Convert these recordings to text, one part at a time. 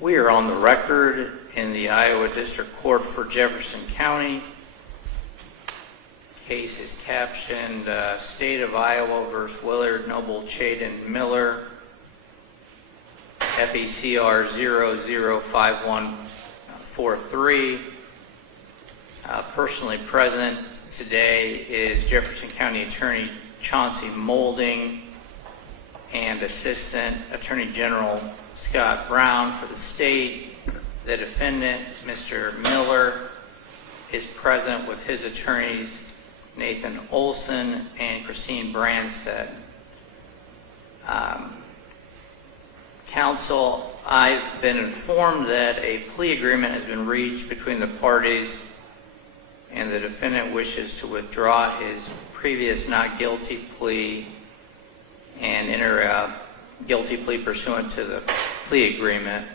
We are on the record in the Iowa District Court for Jefferson County. Case is captioned State of Iowa versus Willard Miller, FECR 005143. Personally present today is Jefferson County Attorney Chauncey Molding and Assistant Attorney General Scott Brown for the state. The defendant, Mr. Miller, is present with his attorneys Nathan Olson and Christine Branstead. Counsel, I've been informed that a plea agreement has been reached between the parties and the defendant wishes to withdraw his previous not guilty plea and enter a guilty plea pursuant to the plea agreement.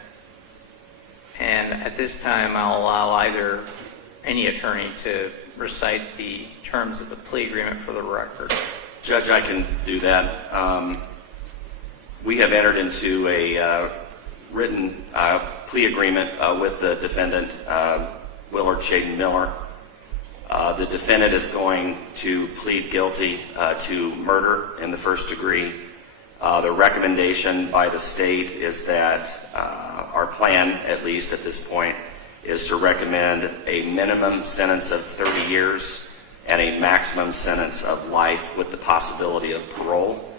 And at this time, I'll allow either any attorney to recite the terms of the plea agreement for the record. Judge, I can do that. We have entered into a written plea agreement with the defendant, Willard Miller. The defendant is going to plead guilty to murder in the first degree. The recommendation by the state is that our plan, at least at this point, is to recommend a minimum sentence of 30 years and a maximum sentence of life with the possibility of parole.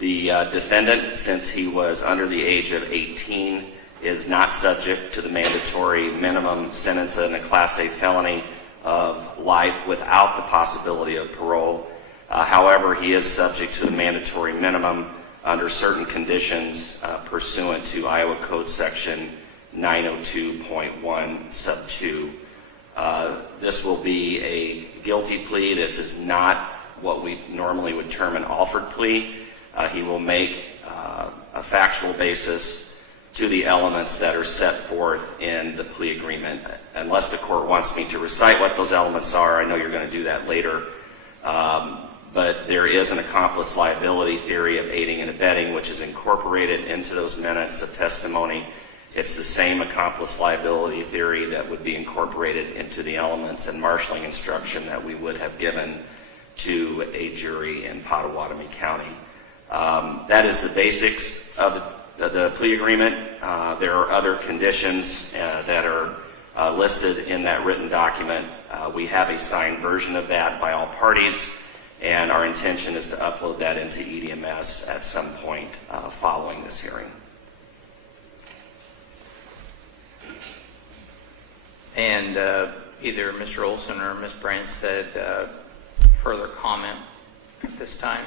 The defendant, since he was under the age of 18, is not subject to the mandatory minimum sentence in a Class A felony of life without the possibility of parole. However, he is subject to the mandatory minimum under certain conditions pursuant to Iowa Code Section 902.1 sub 2. This will be a guilty plea. This is not what we normally would term an offered plea. He will make a factual basis to the elements that are set forth in the plea agreement. Unless the court wants me to recite what those elements are, I know you're going to do that later. But there is an accomplice liability theory of aiding and abetting, which is incorporated into those minutes of testimony. It's the same accomplice liability theory that would be incorporated into the elements and marshalling instruction that we would have given to a jury in Pottawatomie County. That is the basics of the plea agreement. There are other conditions that are listed in that written document. We have a signed version of that by all parties, and our intention is to upload that into EDMS at some point following this hearing. And either Mr. Olson or Ms. Branstead further comment at this time?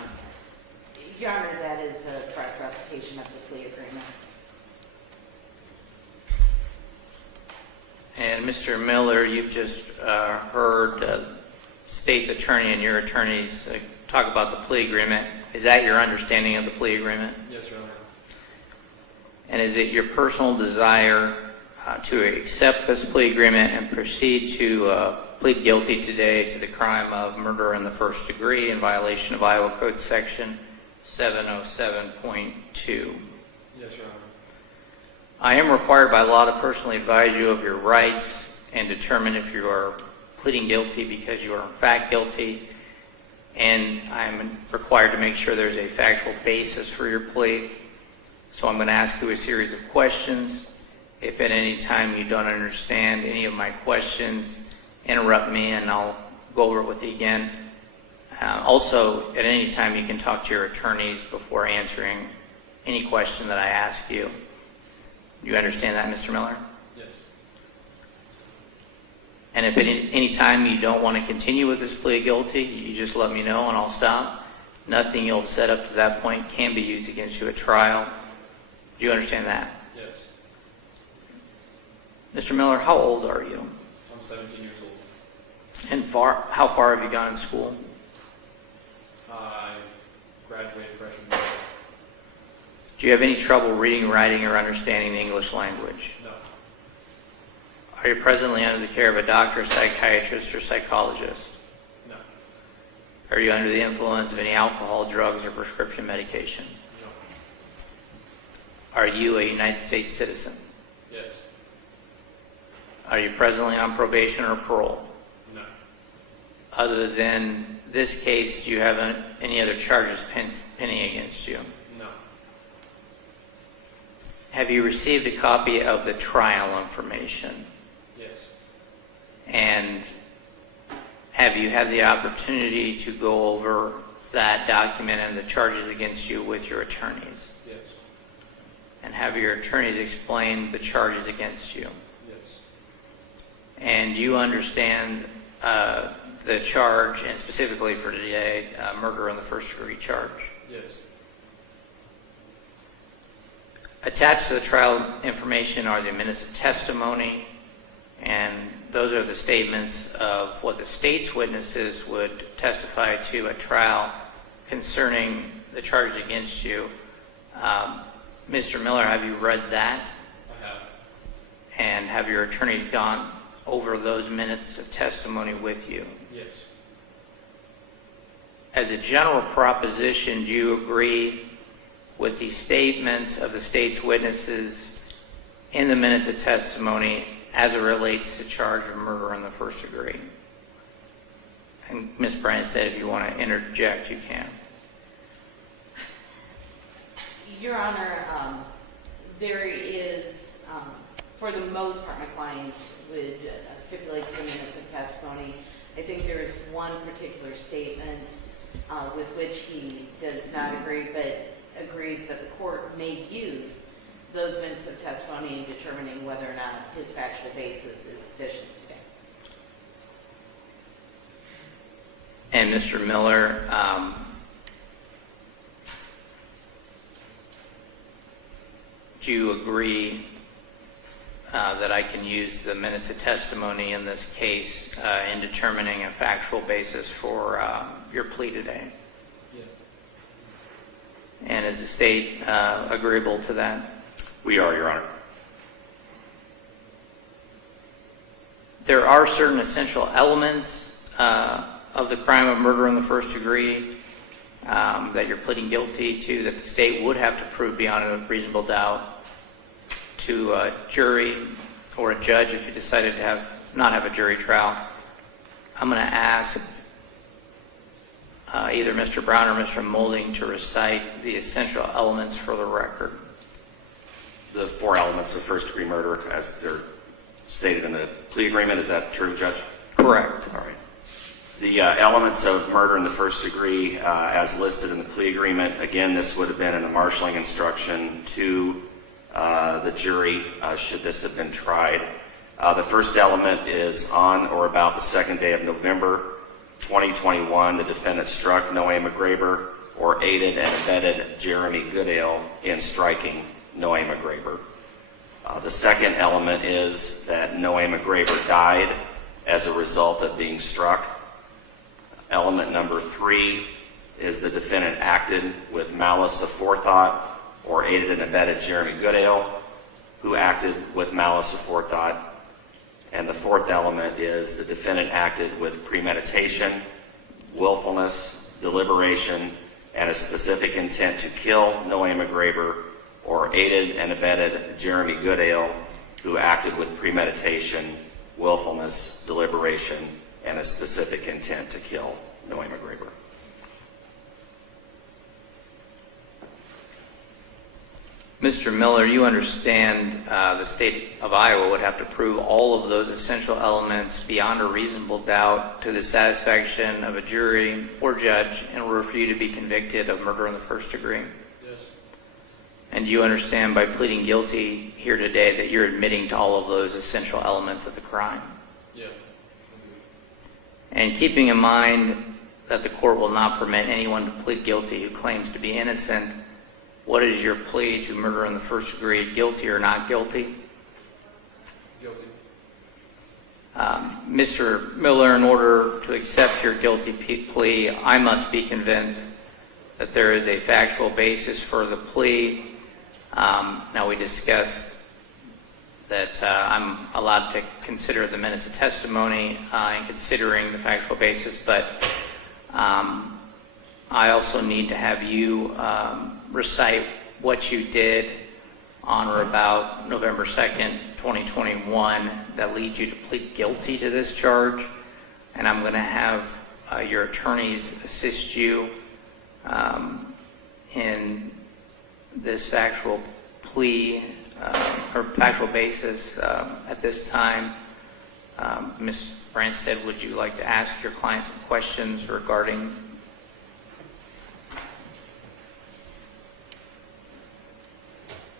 Your Honor, that is a correct recitation of the plea agreement. And Mr. Miller, you've just heard state's attorney and your attorneys talk about the plea agreement. Is that your understanding of the plea agreement? Yes, Your Honor. And is it your personal desire to accept this plea agreement and proceed to plead guilty today to the crime of murder in the first degree in violation of Iowa Code Section 707.2? Yes, Your Honor. I am required by law to personally advise you of your rights and determine if you are pleading guilty because you are in fact guilty, and I'm required to make sure there's a factual basis for your plea. So I'm going to ask you a series of questions. If at any time you don't understand any of my questions, interrupt me and I'll go over it with you again. Also, at any time you can talk to your attorneys before answering any question that I ask you. Do you understand that, Mr. Miller? Yes. And if at any time you don't want to continue with this plea of guilty, you just let me know and I'll stop. Nothing you'll have said up to that point can be used against you at trial. Do you understand that? Yes. Mr. Miller, how old are you? I'm 17 years old. And how far have you gone in school? I graduated freshman year. Do you have any trouble reading, writing, or understanding the English language? No. Are you presently under the care of a doctor, psychiatrist, or psychologist? No. Are you under the influence of any alcohol, drugs, or prescription medication? No. Are you a United States citizen? Are you presently on probation or parole? No. Other than this case, do you have any other charges pending against you? No. Have you received a copy of the trial information? Yes. And have you had the opportunity to go over that document and the charges against you with your attorneys? Yes. And have your attorneys explained the charges against you? Yes. And do you understand the charge, and specifically for today, murder in the first degree charge? Yes. Attached to the trial information are the minutes of testimony, and those are the statements of what the state's witnesses would testify to at trial concerning the charges against you. Mr. Miller, have you read that? I have. And have your attorneys gone over those minutes of testimony with you? Yes. As a general proposition, do you agree with the statements of the state's witnesses in the minutes of testimony as it relates to charge of murder in the first degree? And Ms. Bryant said if you want to interject, you can. Your Honor, there is, for the most part, my client would stipulate to the minutes of testimony. I think there is one particular statement with which he does not agree, but agrees that the court may use those minutes of testimony in determining whether or not his factual basis is sufficient today. And Mr. Miller, do you agree that I can use the minutes of testimony in this case in determining a factual basis for your plea today? Yeah. And is the state agreeable to that? We are, Your Honor. There are certain essential elements of the crime of murder in the first degree that you're pleading guilty to that the state would have to prove beyond a reasonable doubt to a jury or a judge if you decided to not have a jury trial. I'm going to ask either Mr. Brown or Mr. Molding to recite the essential elements for the record. The 4 elements of first-degree murder, as they're stated in the plea agreement, is that true, Judge? Correct. All right. The elements of murder in the first degree, as listed in the plea agreement, again, this would have been in the marshalling instruction to the jury should this have been tried. The first element is on or about the 2nd day of November 2021, the defendant struck Nohema Graber or aided and abetted Jeremy Goodale in striking Nohema Graber. The second element is that Nohema Graber died as a result of being struck. Element number 3 is the defendant acted with malice aforethought or aided and abetted Jeremy Goodale, who acted with malice aforethought. And the fourth element is the defendant acted with premeditation, willfulness, deliberation, and a specific intent to kill Nohema Graber, or aided and abetted Jeremy Goodale, who acted with premeditation, willfulness, deliberation, and a specific intent to kill Nohema Graber. Mr. Miller, you understand the state of Iowa would have to prove all of those essential elements beyond a reasonable doubt to the satisfaction of a jury or judge in order for you to be convicted of murder in the first degree. Yes. And you understand by pleading guilty here today that you're admitting to all of those essential elements of the crime. Yeah. And keeping in mind that the court will not permit anyone to plead guilty who claims to be innocent, what is your plea to murder in the first degree, guilty or not guilty? Guilty. Mr. Miller, in order to accept your guilty plea, I must be convinced that there is a factual basis for the plea. Now we discussed that I'm allowed to consider the minutes of testimony in considering the factual basis, but I also need to have you recite what you did on or about November 2nd, 2021 that leads you to plead guilty to this charge. And I'm going to have your attorneys assist you in this factual plea or factual basis at this time. Ms. Branstad, would you like to ask your client some questions regarding?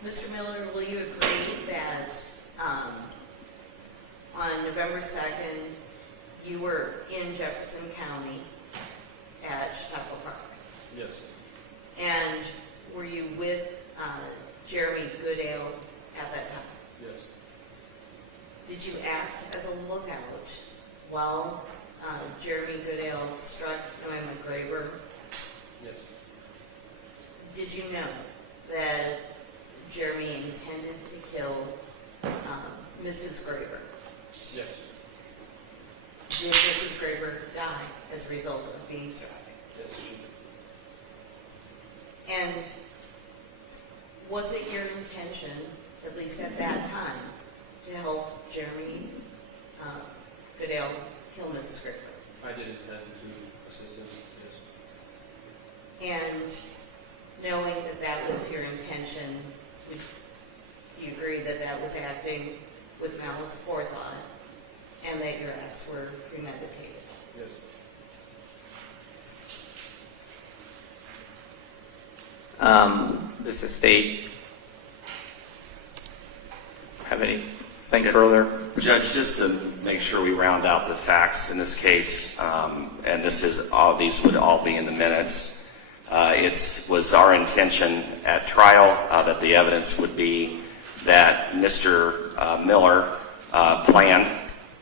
Mr. Miller, will you agree that on November 2nd, you were in Jefferson County at Chautauqua Park? Yes. And were you with Jeremy Goodale at that time? Yes. Did you act as a lookout while Jeremy Goodale struck Nohema Graber? Yes. Did you know that Jeremy intended to kill Mrs. Graber? Yes. Did Mrs. Graber die as a result of being struck? Yes. And was it your intention, at least at that time, to help Jeremy Goodale kill Mrs. Graber? I did intend to assist him. Yes. And knowing that that was your intention, would you agree that that was acting with malice aforethought and that your acts were premeditated? Yes. Does the state have anything further? Judge, just to make sure we round out the facts in this case, and these would all be in the minutes. It was our intention at trial that the evidence would be that Mr. Miller planned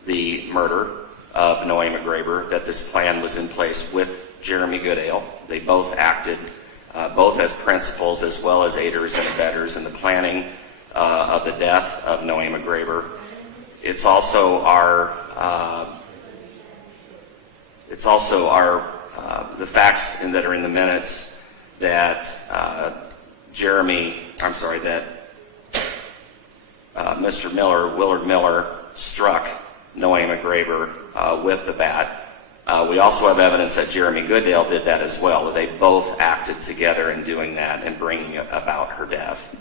the murder of Nohema Graber, that this plan was in place with Jeremy Goodale. They both acted both as principals as well as aiders and abettors in the planning of the death of Nohema Graber. It's also the facts that are in the minutes that Mr. Miller, Willard Miller, struck Nohema Graber with the bat. We also have evidence that Jeremy Goodale did that as well. They both acted together in doing that and bringing about her death.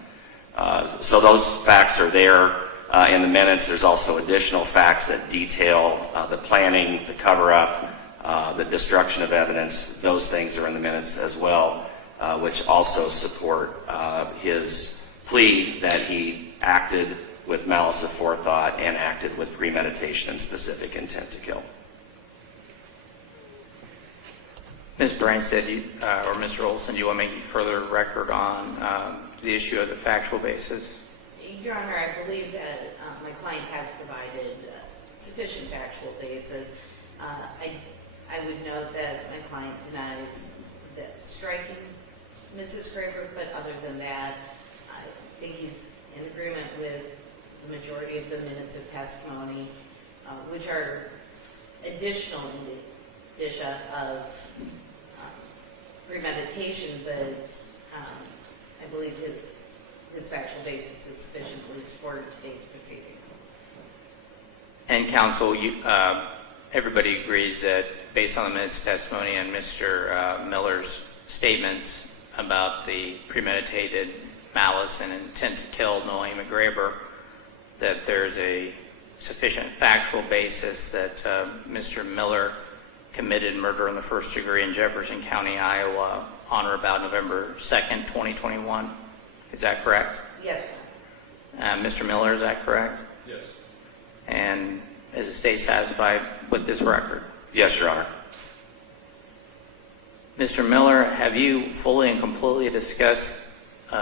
So those facts are there in the minutes. There's also additional facts that detail the planning, the cover-up, the destruction of evidence. Those things are in the minutes as well, which also support his plea that he acted with malice aforethought and acted with premeditation and specific intent to kill. Ms. Branstad, or Mr. Olson, do you want to make any further record on the issue of the factual basis? Your Honor, I believe that my client has provided sufficient factual basis. I would note that my client denies that striking Mrs. Graber, but other than that, I think he's in agreement with the majority of the minutes of testimony, which are additional indicia of premeditation, but I believe his factual basis is sufficient at least for today's proceedings. And counsel, everybody agrees that based on the minutes testimony and Mr. Miller's statements about the premeditated malice and intent to kill Nohema Graber, that there's a sufficient factual basis that Mr. Miller committed murder in the first degree in Jefferson County, Iowa on or about November 2nd, 2021. Is that correct? Yes, Your Honor. Mr. Miller, is that correct? Yes. And is the state satisfied with this record? Yes, Your Honor. Mr. Miller, have you fully and completely discussed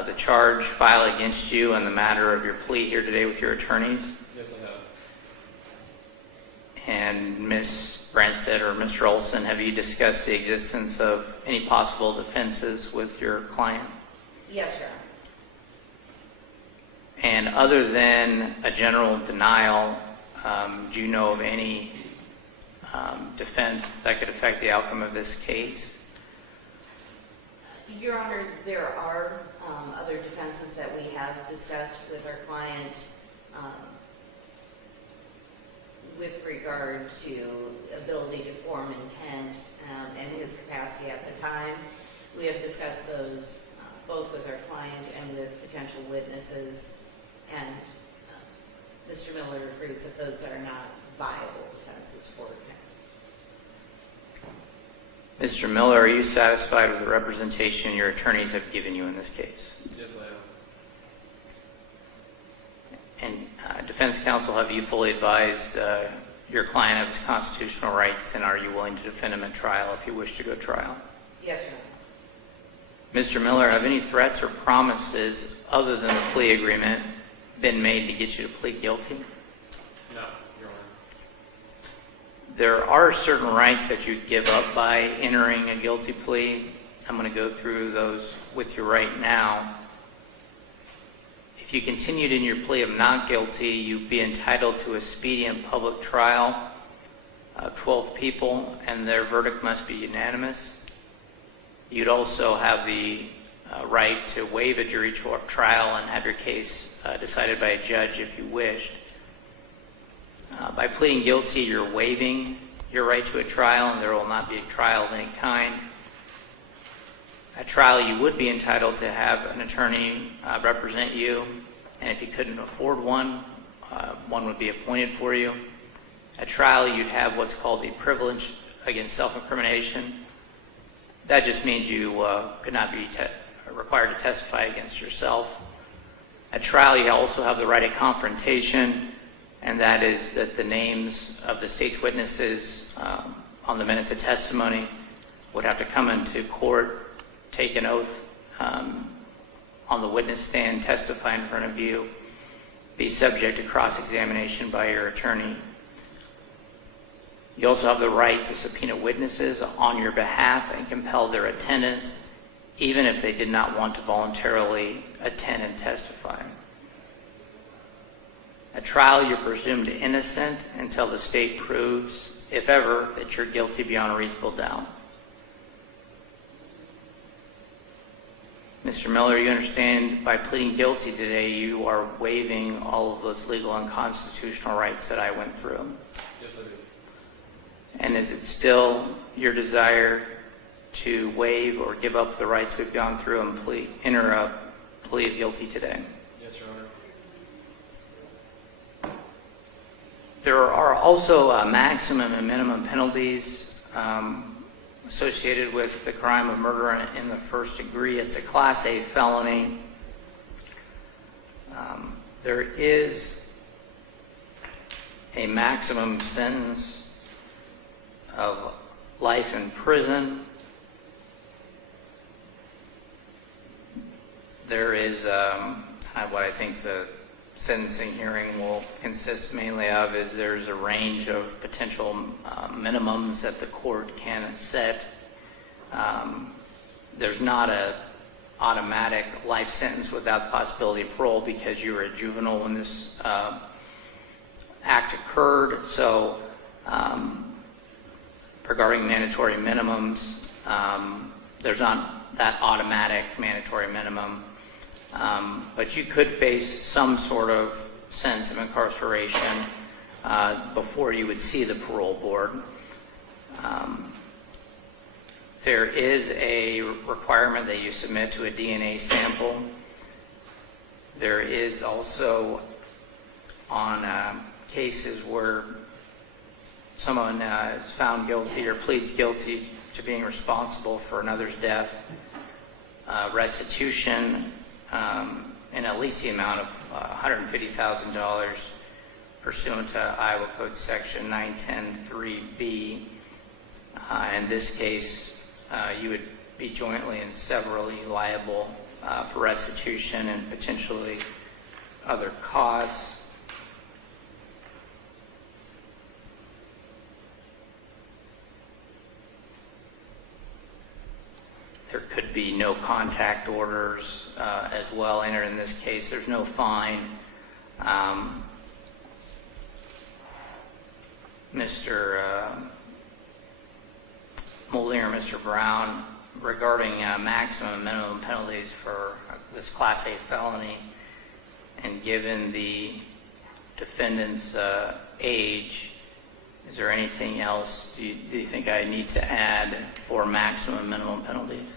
the charge filed against you and the matter of your plea here today with your attorneys? Yes, I have. And Ms. Branstad or Mr. Olson, have you discussed the existence of any possible defenses with your client? Yes, Your Honor. And other than a general denial, do you know of any defense that could affect the outcome of this case? Your Honor, there are other defenses defenses that we have discussed with our client with regard to ability to form intent and his capacity at the time. We have discussed those both with our client and with potential witnesses, and Mr. Miller agrees that those are not viable defenses for him. Mr. Miller, are you satisfied with the representation your attorneys have given you in this case? Yes, I am. And defense counsel, have you fully advised your client of his constitutional rights, and are you willing to defend him at trial if you wish to go to trial? Yes, Your Honor. Mr. Miller, have any threats or promises other than the plea agreement been made to get you to plead guilty? No, Your Honor. There are certain rights that you give up by entering a guilty plea. I'm going to go through those with you right now. If you continued in your plea of not guilty, you'd be entitled to a speedy and public trial of 12 people, and their verdict must be unanimous. You'd also have the right to waive a jury trial and have your case decided by a judge if you wished. By pleading guilty, you're waiving your right to a trial, and there will not be a trial of any kind. At trial, you would be entitled to have an attorney represent you, and if you couldn't afford one, one would be appointed for you. At trial, you'd have what's called the privilege against self-incrimination. That just means you could not be required to testify against yourself. At trial, you also have the right of confrontation, and that is that the names of the state's witnesses on the minutes of testimony would have to come into court, take an oath on the witness stand, testify in front of you, be subject to cross-examination by your attorney. You also have the right to subpoena witnesses on your behalf and compel their attendance, even if they did not want to voluntarily attend and testify. At trial, you're presumed innocent until the state proves, if ever, that you're guilty beyond a reasonable doubt. Mr. Miller, you understand by pleading guilty today, you are waiving all of those legal and constitutional rights that I went through. Yes, I do. And is it still your desire to waive or give up the rights we've gone through and enter a plea of guilty today? Yes, Your Honor. There are also maximum and minimum penalties associated with the crime of murder in the first degree. It's a Class A felony. There is a maximum sentence of life in prison. There is what I think the sentencing hearing will consist mainly of is there's a range of potential minimums that the court can set. There's not a automatic life sentence without the possibility of parole because you were a juvenile when this act occurred. So regarding mandatory minimums, there's not that automatic mandatory minimum. But you could face some sort of sentence of incarceration before you would see the parole board. There is a requirement that you submit to a DNA sample. There is also on cases where someone is found guilty or pleads guilty to being responsible for another's death, restitution in at least the amount of $150,000 pursuant to Iowa Code Section 910(3)B. In this case, you would be jointly and severally liable for restitution and potentially other costs. There could be no contact orders as well entered in this case. There's no fine. Mr. Molina or Mr. Brown regarding maximum and minimum penalties for this Class A felony, and given the defendant's age, is there anything else do you think I need to add for maximum and minimum penalties?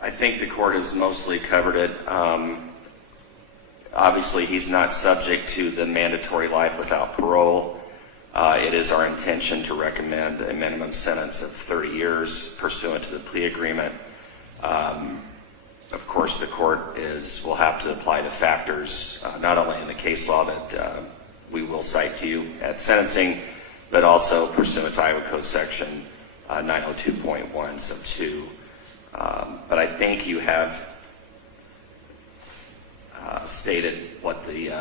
I think the court has mostly covered it. Obviously, he's not subject to the mandatory life without parole. It is our intention to recommend a minimum sentence of 30 years pursuant to the plea agreement. Of course, the court will have to apply the factors, not only in the case law that we will cite to you at sentencing, but also pursuant to Iowa Code Section 902.1 sub 2. But I think you have stated what the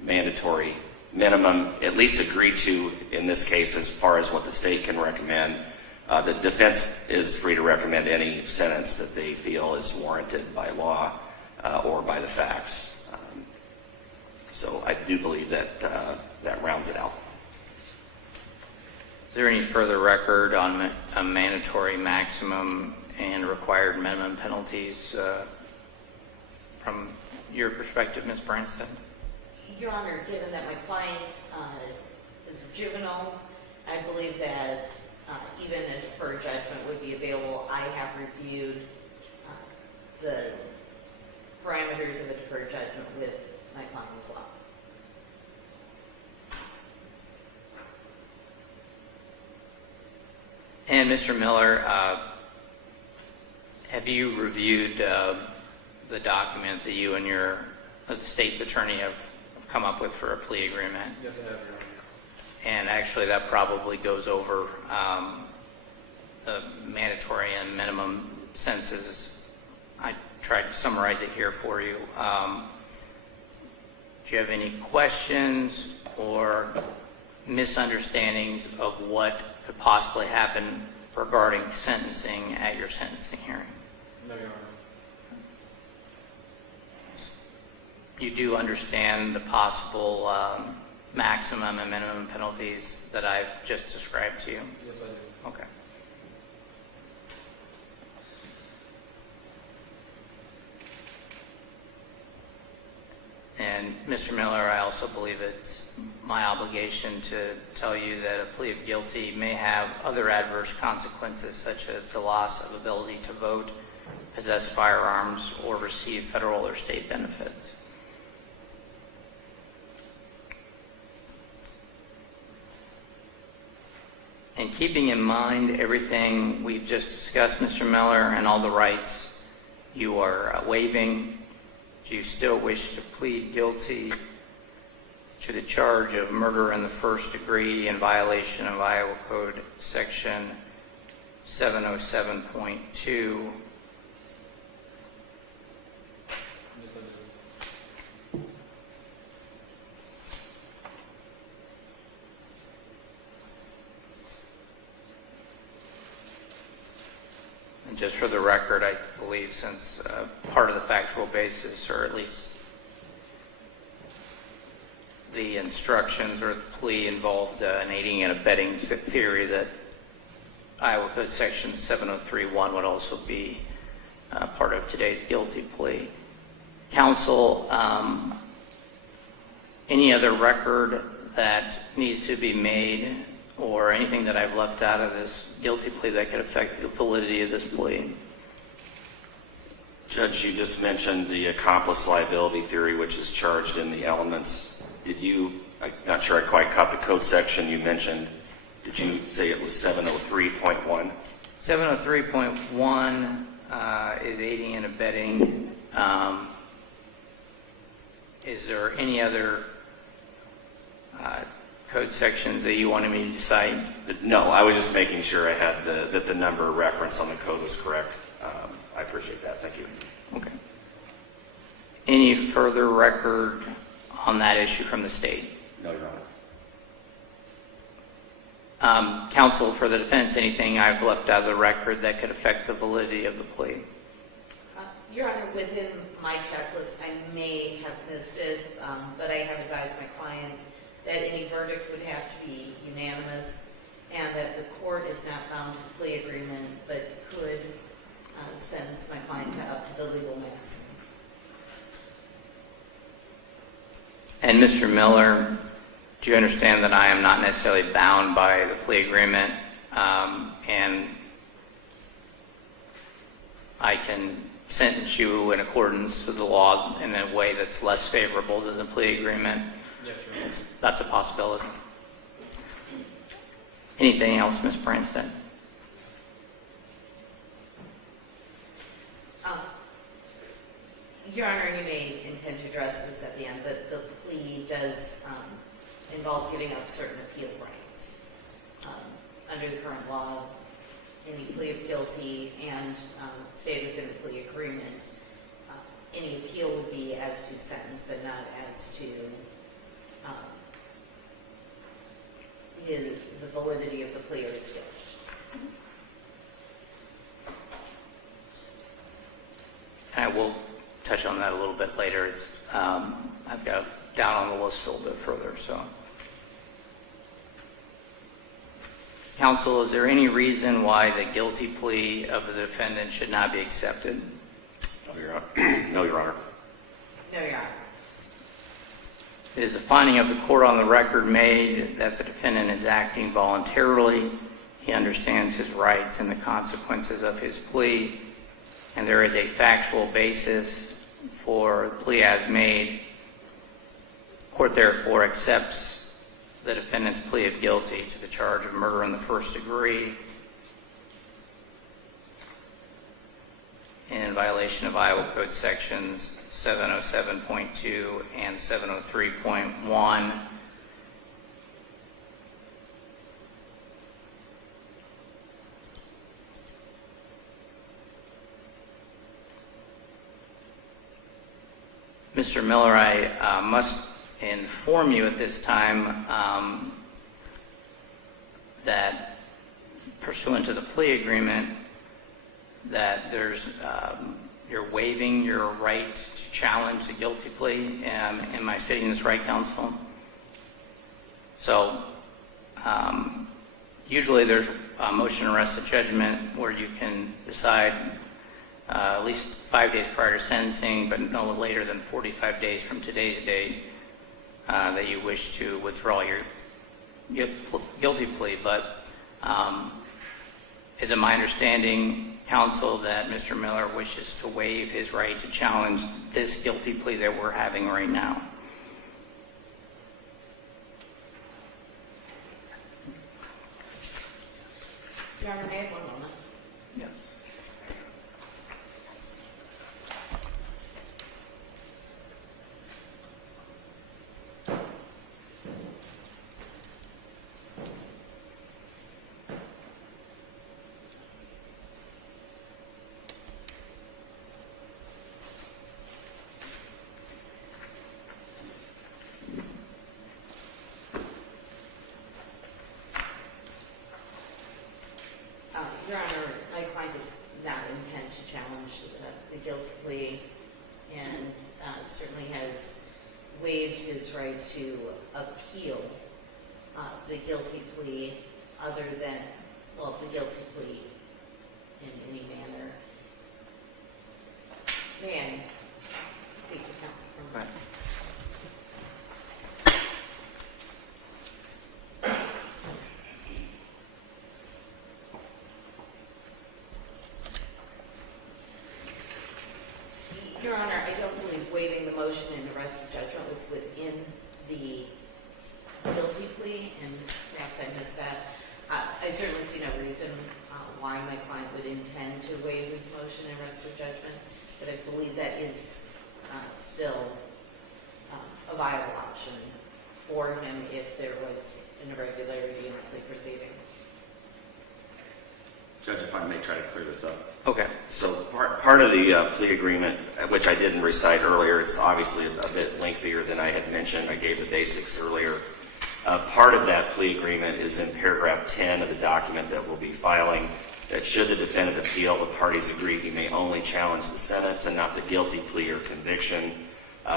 mandatory minimum, at least agreed to in this case as far as what the state can recommend. The defense is free to recommend any sentence that they feel is warranted by law or by the facts. So I do believe that that rounds it out. Is there any further record on a mandatory maximum and required minimum penalties from your perspective, Ms. Branstad? Your Honor, given that my client is juvenile, I believe that even a deferred judgment would be available. I have reviewed the parameters of a deferred judgment with my client as well. And Mr. Miller, have you reviewed the document that you and the state's attorney have come up with for a plea agreement? Yes, I have, Your Honor. And actually that probably goes over the mandatory and minimum sentences. I tried to summarize it here for you. Do you have any questions or misunderstandings of what could possibly happen regarding sentencing at your sentencing hearing? No, Your Honor. You do understand the possible maximum and minimum penalties that I've just described to you? Yes, I do. Okay. And Mr. Miller, I also believe it's my obligation to tell you that a plea of guilty may have other adverse consequences, such as the loss of ability to vote, possess firearms, or receive federal or state benefits. And keeping in mind everything we've just discussed, Mr. Miller, and all the rights you are waiving, do you still wish to plead guilty to the charge of murder in the first degree in violation of Iowa Code Section 707.2? Yes, I do. And just for the record, I believe since part of the factual basis, or at least the instructions or the plea involved an aiding and abetting theory, that Iowa Code Section 703.1 would also be part of today's guilty plea. Counsel, any other record that needs to be made or anything that I've left out of this guilty plea that could affect the validity of this plea? Judge, you just mentioned the accomplice liability theory, which is charged in the elements. I'm not sure I quite caught the code section you mentioned. Did you say it was 703.1? 703.1 is aiding and abetting. Is there any other code sections that you wanted me to cite? No, I was just making sure I had that the number reference on the code was correct. I appreciate that. Thank you. Okay. Any further record on that issue from the state? No, Your Honor. Counsel, for the defense, anything I've left out of the record that could affect the validity of the plea? Your Honor, within my checklist, I may have missed it, but I have advised my client that any verdict would have to be unanimous, and that the court is not bound to the plea agreement, but could sentence my client to up to the legal maximum. And Mr. Miller, do you understand that I am not necessarily bound by the plea agreement, and I can sentence you in accordance with the law in a way that's less favorable than the plea agreement? Yes, Your Honor. That's a possibility. Anything else, Ms. Branstad? Your Honor, you may intend to address this at the end, but the plea does involve giving up certain appeal rights. Under the current law, any plea of guilty and stayed within the plea agreement, any appeal would be as to sentence, but not as to the validity of the plea or his guilt. And I will touch on that a little bit later. It's, I've got down on the list a little bit further. So, counsel, is there any reason why the guilty plea of the defendant should not be accepted? No, Your Honor. No, Your Honor. No, Your Honor. It is a finding of the court on the record made that the defendant is acting voluntarily. He understands his rights and the consequences of his plea, and there is a factual basis for the plea as made. The court therefore accepts the defendant's plea of guilty to the charge of murder in the first degree in violation of Iowa Code sections 707.2 and 703.1. Mr. Miller, I must inform you at this time that pursuant to the plea agreement, that there's you're waiving your right to challenge the guilty plea. Am I stating this right, counsel? So usually there's a motion to arrest a judgment where you can decide at least 5 days prior to sentencing, but no later than 45 days from today's date, that you wish to withdraw your guilty plea. But is it my understanding, counsel, that Mr. Miller wishes to waive his right to challenge this guilty plea that we're having right now? Your Honor, may I have 1 moment? Yes. Your Honor, my client does not intend to challenge the guilty plea, and certainly has waived his right to appeal the guilty plea other than, well, the guilty plea in any manner. May I speak to counsel for a moment? Your Honor, I don't believe waiving the motion and arrest of judgment was within the guilty plea, and perhaps I missed that. I certainly see no reason why my client would intend to waive his motion and arrest of judgment, but I believe that is still a viable option for him if there was an irregularity in the plea proceeding. Judge, if I may try to clear this up. Okay. So part of the plea agreement, which I didn't recite earlier, it's obviously a bit lengthier than I had mentioned. I gave the basics earlier. Part of that plea agreement is in paragraph 10 of the document that we'll be filing, that should the defendant appeal, the parties agree he may only challenge the sentence and not the guilty plea or conviction.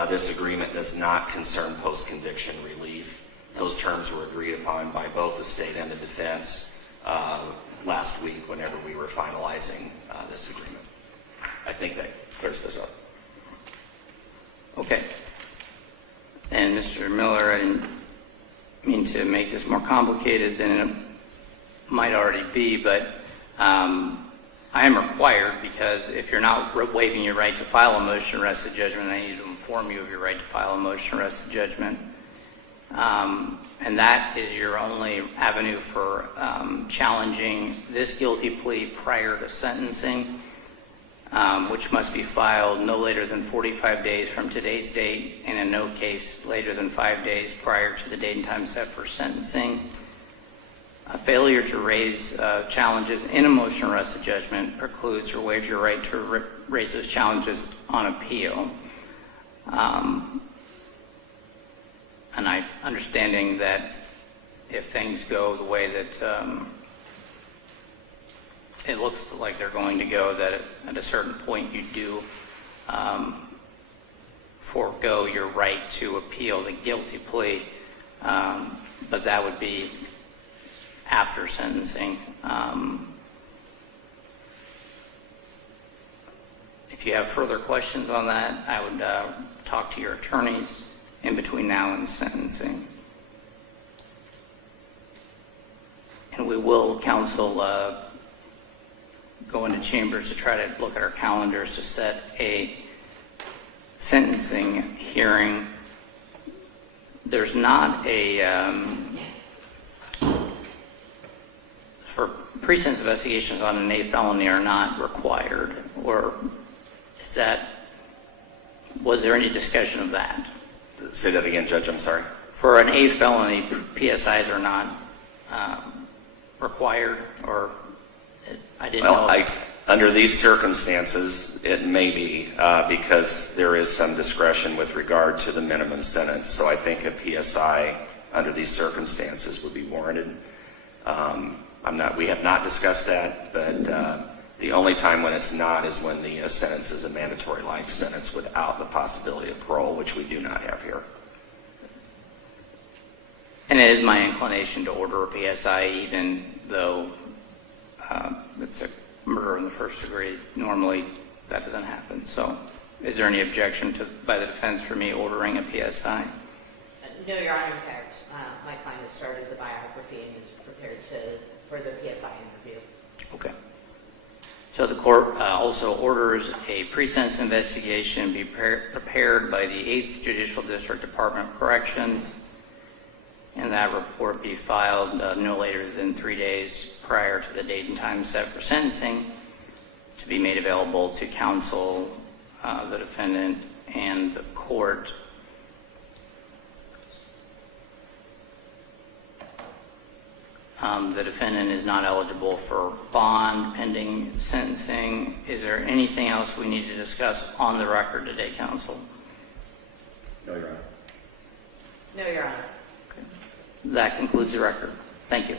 This agreement does not concern post-conviction relief. Those terms were agreed upon by both the state and the defense last week whenever we were finalizing this agreement. I think that clears this up. Okay. And Mr. Miller, I didn't mean to make this more complicated than it might already be, but I am required, because if you're not waiving your right to file a motion to arrest a judgment, I need to inform you of your right to file a motion to arrest a judgment. And that is your only avenue for challenging this guilty plea prior to sentencing, which must be filed no later than 45 days from today's date, and in no case later than 5 days prior to the date and time set for sentencing. A failure to raise challenges in a motion to arrest a judgment precludes or waives your right to raise those challenges on appeal. And I understanding that if things go the way that it looks like they're going to go, that at a certain point you do forego your right to appeal the guilty plea, but that would be after sentencing. If you have further questions on that, I would talk to your attorneys in between now and sentencing. And we will, counsel, go into chambers to try to look at our calendars to set a sentencing hearing. There's not a, for pre-sentence investigations on an A felony are not required, or is that, was there any discussion of that? Say that again, Judge, I'm sorry. For an A felony, PSIs are not required, or I didn't know. Under these circumstances, it may be because there is some discretion with regard to the minimum sentence. So I think a PSI under these circumstances would be warranted. We have not discussed that, but the only time when it's not is when the sentence is a mandatory life sentence without the possibility of parole, which we do not have here. And it is my inclination to order a PSI, even though it's a murder in the first degree. Normally, that doesn't happen. So, is there any objection by the defense for me ordering a PSI? No, Your Honor. In fact, my client has started the biography and is prepared for the PSI interview. Okay. So the court also orders a pre-sentence investigation be prepared by the 8th Judicial District Department of Corrections, and that report be filed no later than 3 days prior to the date and time set for sentencing, to be made available to counsel, the defendant, and the court. The defendant is not eligible for bond pending sentencing. Is there anything else we need to discuss on the record today, counsel? No, Your Honor. No, Your Honor. Okay. That concludes the record. Thank you.